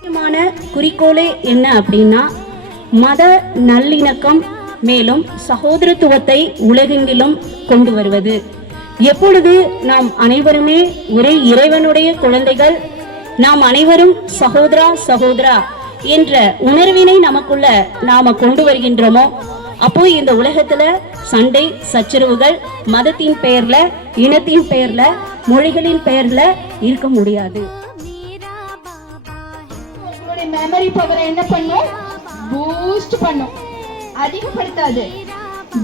முக்கியமான குறிக்கோளே என்ன அப்படின்னா மத நல்லிணக்கம், மேலும் சகோதரத்துவத்தை உலகெங்கிலும் கொண்டு வருவது. எப்பொழுது நாம் அனைவருமே ஒரே இறைவனுடைய குழந்தைகள், நாம் அனைவரும் சகோதரா சகோதரா என்ற உணர்வினை நமக்குள்ள நாம கொண்டு வருகின்றோமோ, அப்போ இந்த உலகத்துல சண்டை சச்சரவுகள் மதத்தின் பெயர்ல, இனத்தின் பெயர்ல, மொழிகளின் பெயர்ல இருக்க முடியாது. மெமரி பவர் என்ன பண்ணும்? பூஸ்ட் பண்ணும், அதிகப்படுத்தாது,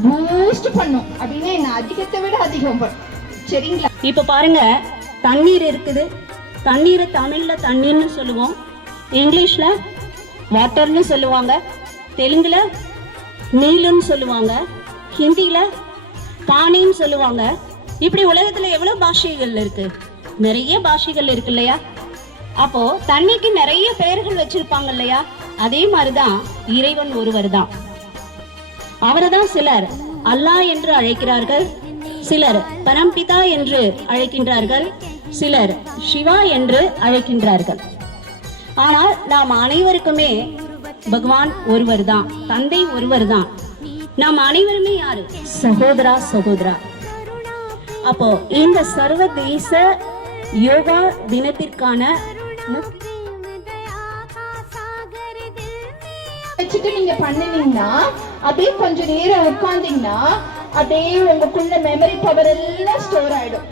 பூஸ்ட் பண்ணும். அப்படின்னா என்ன? அதிகத்தை விட அதிகம் பண்ணும். சரிங்களா? இப்ப பாருங்க, தண்ணீர் இருக்குது. தண்ணீரை தமிழ்ல தண்ணீர்னு சொல்லுவோம், இங்கிலீஷ்ல வாட்டர்னு சொல்லுவாங்க, தெலுங்குல நீலுன்னு சொல்லுவாங்க, ஹிந்தியில பானின்னு சொல்லுவாங்க. இப்படி உலகத்துல எவ்வளவு பாஷைகள் இருக்கு? நிறைய பாஷைகள் இருக்கு இல்லையா? அப்போ தண்ணிக்கு நிறைய பெயர்கள் வச்சிருப்பாங்க இல்லையா? அதே மாதிரிதான் இறைவன் ஒருவர் தான். அவரை தான் சிலர் அல்லாஹ் என்று அழைக்கிறார்கள், சிலர் பரம்பிதா என்று அழைக்கின்றார்கள், சிலர் சிவா என்று அழைக்கின்றார்கள். ஆனால் நாம் அனைவருக்குமே பகவான் ஒருவர் தான், தந்தை ஒருவர் தான். நாம் அனைவருமே யாரு? சகோதரா சகோதரா. அப்போ இந்த சர்வதேச யோகா தினத்திற்கான வச்சுட்டு நீங்க பண்ணுனீங்கன்னா, அப்படியே கொஞ்ச நேரம் உட்கார்ந்தீங்கன்னா, அப்படியே உங்களுக்குள்ள மெமரி பவர் எல்லாம் ஸ்டோர் ஆயிடும்.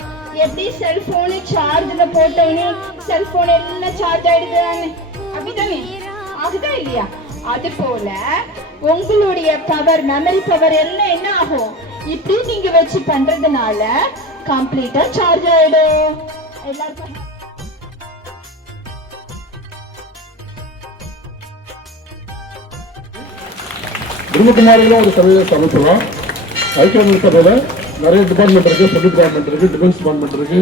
எப்படி செல்போனு சார்ஜ்ல போட்டவனே செல்போன் எல்லாம் சார்ஜ் ஆயிடுதானே, அப்படிதானே? ஆகுதா இல்லையா? அது போல உங்களுடைய பவர், மெமரி பவர் எல்லாம் என்ன ஆகும்? இப்படி நீங்க வச்சு பண்றதுனால கம்ப்ளீட்டா சார்ஜ் ஆயிடும். எல்லாருக்கும் பிரம்மகுமாரிகளும் ஒரு சர்வதேச அமைப்புலாம். ஐக்கிய சபையில நிறைய டிபார்ட்மெண்ட் இருக்கு. சென்ட்ரல் கவர்மெண்ட் இருக்கு, டிஃபென்ஸ் டிபார்ட்மெண்ட் இருக்கு,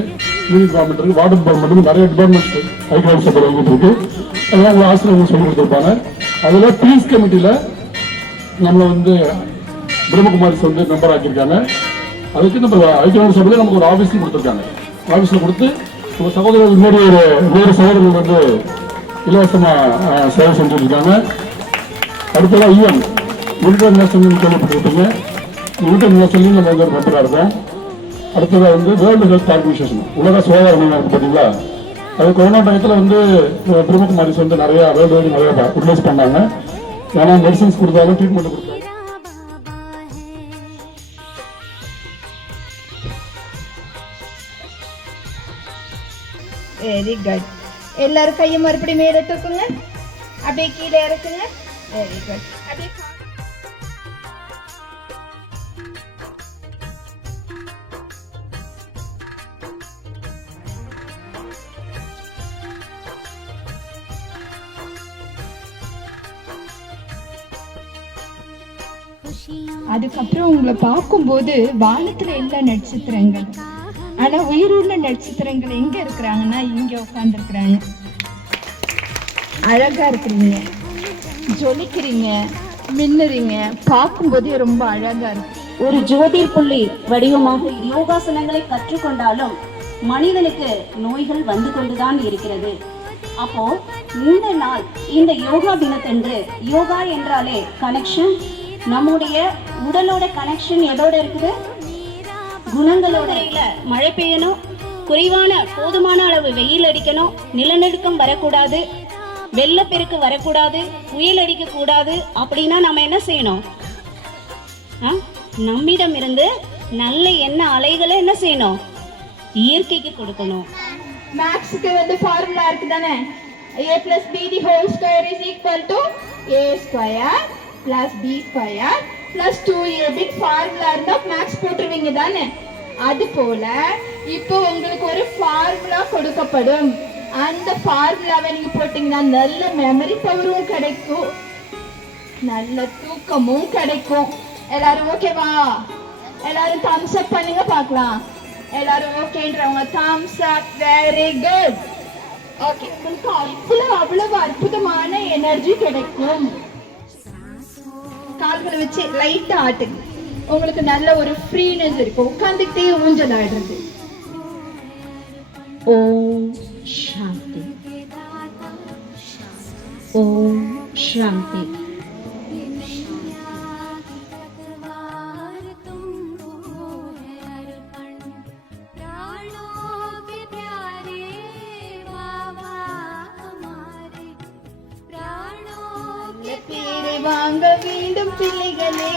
யூனியன் கவர்மெண்ட் இருக்கு, வாட்டர் டிபார்ட்மெண்ட், நிறைய டிபார்ட்மெண்ட்ஸ் ஐக்கிய சபையில் இருக்கு. அதெல்லாம் உங்க ஆசிரியர்கள் சொல்லி கொடுத்துருப்பாங்க. அதுல பீஸ் கமிட்டியில நம்மளை பிரம்மகுமாரிஸ் மெம்பர் ஆக்கியிருக்காங்க. அதுக்கு நம்ம ஐக்கிய சபையில நமக்கு ஒரு ஆஃபீஸ் கொடுத்துருக்காங்க. ஆஃபீஸில் கொடுத்து உங்க சகோதரர்கள் முன்னாடி வேறு சகோதரர்கள் இலவசமா சேவை செஞ்சுருக்காங்க. அடுத்ததான் ஈவன் யுனைடெட் நேஷன் கேள்விப்பட்டிருப்பீங்க. யுனைடெட் நேஷன்லையும் நம்ம ஒரு மெம்பராக இருக்கோம். அடுத்ததாக வேர்ல்டு ஹெல்த் ஆர்கனைசேஷன், உலக சுகாதார நிலையம் இருக்கு பார்த்தீங்களா? அது கொரோனா டயத்தில் பிரம்மகுமாரிஸ் நிறைய வேர்ல்டு வைடு நிறைய யூட்டிலைஸ் பண்ணாங்க. ஏன்னா மெடிசன்ஸ் கொடுத்தாலும் ட்ரீட்மெண்ட் கொடுத்தாங்க. Very good. எல்லாரும் கையை மறுபடி மேலே தூக்குங்க, அப்படியே கீழே இறக்குங்க. Very good. அப்படியே அதுக்கப்புறம் உங்களை பார்க்கும்போது வானத்துல எல்லா நட்சத்திரங்கள், ஆனா உயிருள்ள நட்சத்திரங்கள் எங்க இருக்கிறாங்கன்னா இங்க உட்கார்ந்து இருக்கிறாங்க. அழகா இருக்கிறீங்க, ஜொலிக்கிறீங்க, மின்னுறீங்க, பார்க்கும்போதே ரொம்ப அழகா இருக்கு. ஒரு ஜோதிர் புள்ளி வடிவமாக யோகாசனங்களை கற்றுக்கொண்டாலும் மனிதனுக்கு நோய்கள் வந்து கொண்டுதான் இருக்கிறது. அப்போ இந்த நாள், இந்த யோகா தினத்தன்று, யோகா என்றாலே கனெக்ஷன், நம்முடைய உடலோட கனெக்ஷன் எதோட இருக்குது? குணங்களோட. மழை பெய்யணும், குறைவான போதுமான அளவு வெயில் அடிக்கணும், நிலநடுக்கம் வரக்கூடாது, வெள்ளப்பெருக்கு வரக்கூடாது, புயல் அடிக்க கூடாது. அப்படின்னா நம்ம என்ன செய்யணும்? நம்மிடம் இருந்து நல்ல எண்ண அலைகளை என்ன செய்யணும்? இயற்கைக்கு கொடுக்கணும். மேக்ஸ்க்கு ஃபார்முலா இருக்கு தானே? a plus b the whole square is equal to a square plus b square plus 2ab. Formula இருந்தா மேக்ஸ் போட்டுருவீங்க தானே? அது போல இப்போ உங்களுக்கு ஒரு ஃபார்முலா கொடுக்கப்படும். அந்த ஃபார்முலாவை நீங்க போட்டீங்கன்னா நல்ல மெமரி பவரும் கிடைக்கும், நல்ல தூக்கமும் கிடைக்கும். எல்லாரும் ஓகேவா? எல்லாரும் தம்ஸ் அப் பண்ணுங்க பார்க்கலாம். எல்லாரும் ஓகேன்றவங்க thumbs up. Very good. Okay, உங்களுக்கு அவ்வளவு அற்புதமான எனர்ஜி கிடைக்கும். கால்களை வச்சு லைட்டா ஆட்டுங்க, உங்களுக்கு நல்ல ஒரு ஃப்ரீனஸ் இருக்கும். உட்கார்ந்துட்டே ஊஞ்சல் ஆடுறது. ஓம் சாந்தி. ஓம் சாந்தி. பேரை வாங்க வேண்டும் பிள்ளைகளே,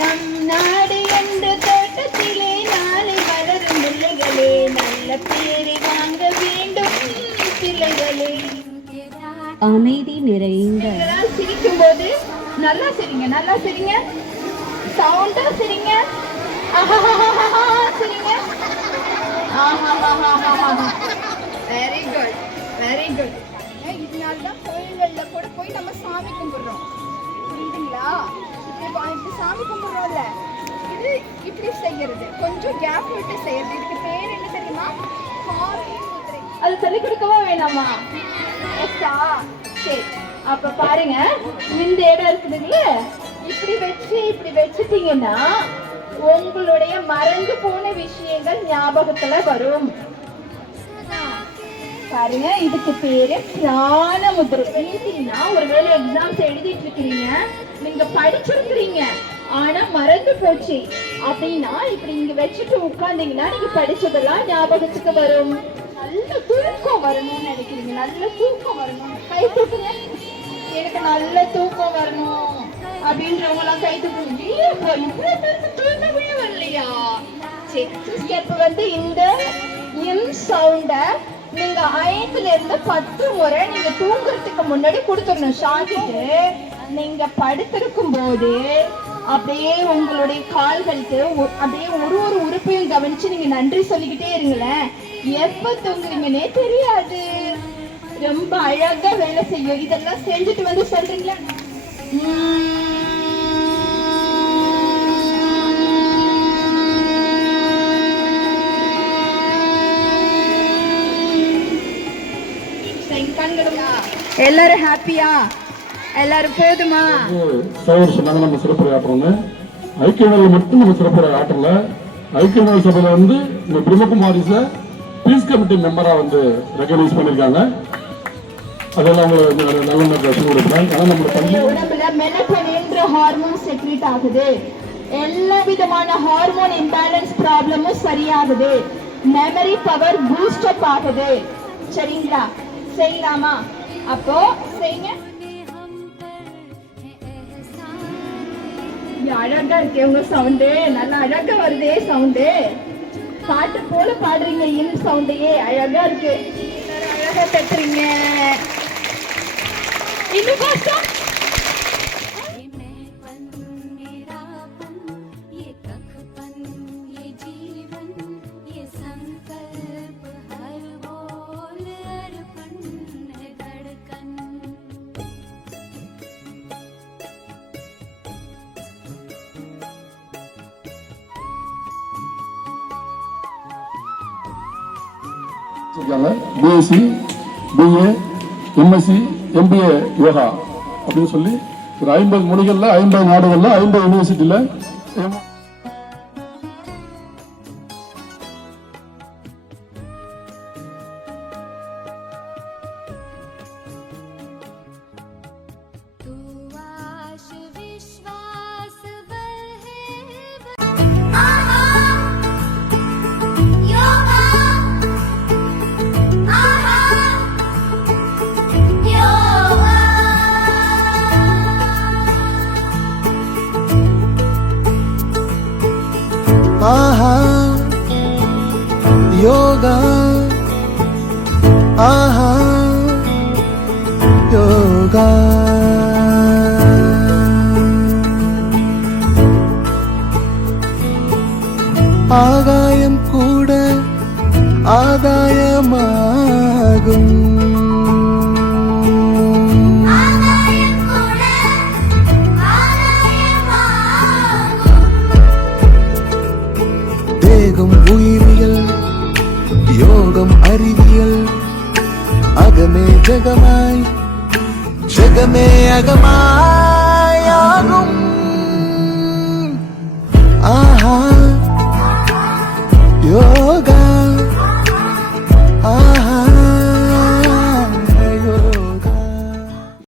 நம் நாடு என்ற தோட்டத்திலே நாளை வளரும் பிள்ளைகளே, நல்ல பேரை வாங்க வேண்டும் பிள்ளைகளே. அமைதி நிறைந்த நீங்களாம் சிரிக்கும் போது நல்லா சிரிங்க, நல்லா சிரிங்க, சவுண்டா சிரிங்க, ஆஹாஹாஹாஹா சிரிங்க, ஆஹாஹாஹாஹா. Very good, very good. இதனால்தான் கோயில்கள்ல கூட போய் நம்ம சாமி கும்பிடுறோம், புரியுதுங்களா? இப்படி சாமி கும்பிடுறோம்ல, இது இப்படி செய்யறது, கொஞ்சம் கேப் விட்டு செய்யறது. இதுக்கு பேர் என்ன தெரியுமா? காவிரி முத்திரை. அது சொல்லிக் கொடுக்கவா வேணாமா? எஸ்ஸா? சரி, அப்ப பாருங்க, இந்த இடம் இருக்குதுங்களே, இப்படி வச்சுட்டீங்கன்னா உங்களுடைய மறந்து போன விஷயங்கள் ஞாபகத்துல வரும். பாருங்க, இதுக்கு பேரு பிராண முத்திரை. ஈஸினா ஒருவேளை எக்ஸாம்ஸ் எழுதிட்டு இருக்கிறீங்க, நீங்க படிச்சிருக்கிறீங்க, ஆனா மறந்து போச்சு அப்படின்னா இப்படி இங்க வச்சுட்டு உட்கார்ந்தீங்கன்னா நீங்க படிச்சதெல்லாம் ஞாபகத்துக்கு வரும். நல்ல தூக்கம் வரணும்னு நினைக்கிறீங்க, நல்ல தூக்கம் வரணும், கை தூக்குங்க. எனக்கு நல்ல தூக்கம் வரணும் அப்படின்றவங்க எல்லாம் கை தூக்குங்க. இவ்வளவு பேருக்கு தூக்கமே வரலையா? ஸ்டெப் வந்து இந்த எம் சவுண்ட நீங்க 5ல இருந்து 10 முறை நீங்க தூங்குறதுக்கு முன்னாடி கொடுத்துடணும். ஷார்ட்டு நீங்க படுத்திருக்கும் போது அப்படியே உங்களுடைய கால்களுக்கு அப்படியே ஒரு உறுப்பையும் கவனிச்சு நீங்க நன்றி சொல்லிக்கிட்டே இருங்களேன். எப்ப தூங்குறீங்கன்னே தெரியாது. ரொம்ப அழகா வேலை செய்யும். இதெல்லாம் செஞ்சுட்டு வந்து சொல்றீங்களா? எல்லாரும் ஹாப்பியா? எல்லாரும் போதுமா? சோர் சொன்னாங்க நம்ம சிறப்புரை ஆட்டுறோம்னு. ஐக்கிய நாள் மட்டும் நம்ம சிறப்புரை ஆட்டல. ஐக்கிய நாள் சபையில வந்து இந்த பிரம்மகுமாரிஸ பீஸ் கமிட்டி மெம்பரா வந்து ரெகனைஸ் பண்ணிருக்காங்க. அதெல்லாம் நல்ல பிரச்சனை கொடுக்குறாங்க. ஆனா நம்ம பள்ளி உடம்புல மெலட்டோனின்ற ஹார்மோன் செக்ரீட் ஆகுது. எல்லா விதமான ஹார்மோன் இம்பேலன்ஸ் ப்ராப்ளமும் சரியாகுது. மெமரி பவர் பூஸ்ட் அப் ஆகுது. சரிங்களா? செய்யலாமா? அப்போ செய்யுங்க. அழகா இருக்கே உங்க சவுண்டு, நல்லா அழகா வருதே சவுண்டு. பாட்டு போல பாடுறீங்க, இன் சவுண்டையே அழகா இருக்கு. அழகா தட்டுறீங்க. இன்னும் கஷ்டம். BSc, BA, MSc, MBA yoga அப்படின்னு சொல்லி ஒரு 50 மொழிகள்ல 50 நாடுகள்ல 50 யூனிவர்சிட்டியில आहा योगा, आहा योगा, ஆகாயம் கூட ஆதாயமாகும். தேகம் உயிரியல், யோகம் அறிவியல், அகமே ஜகமாய், ஜகமே அகமாயாகும். ஆஹா யோக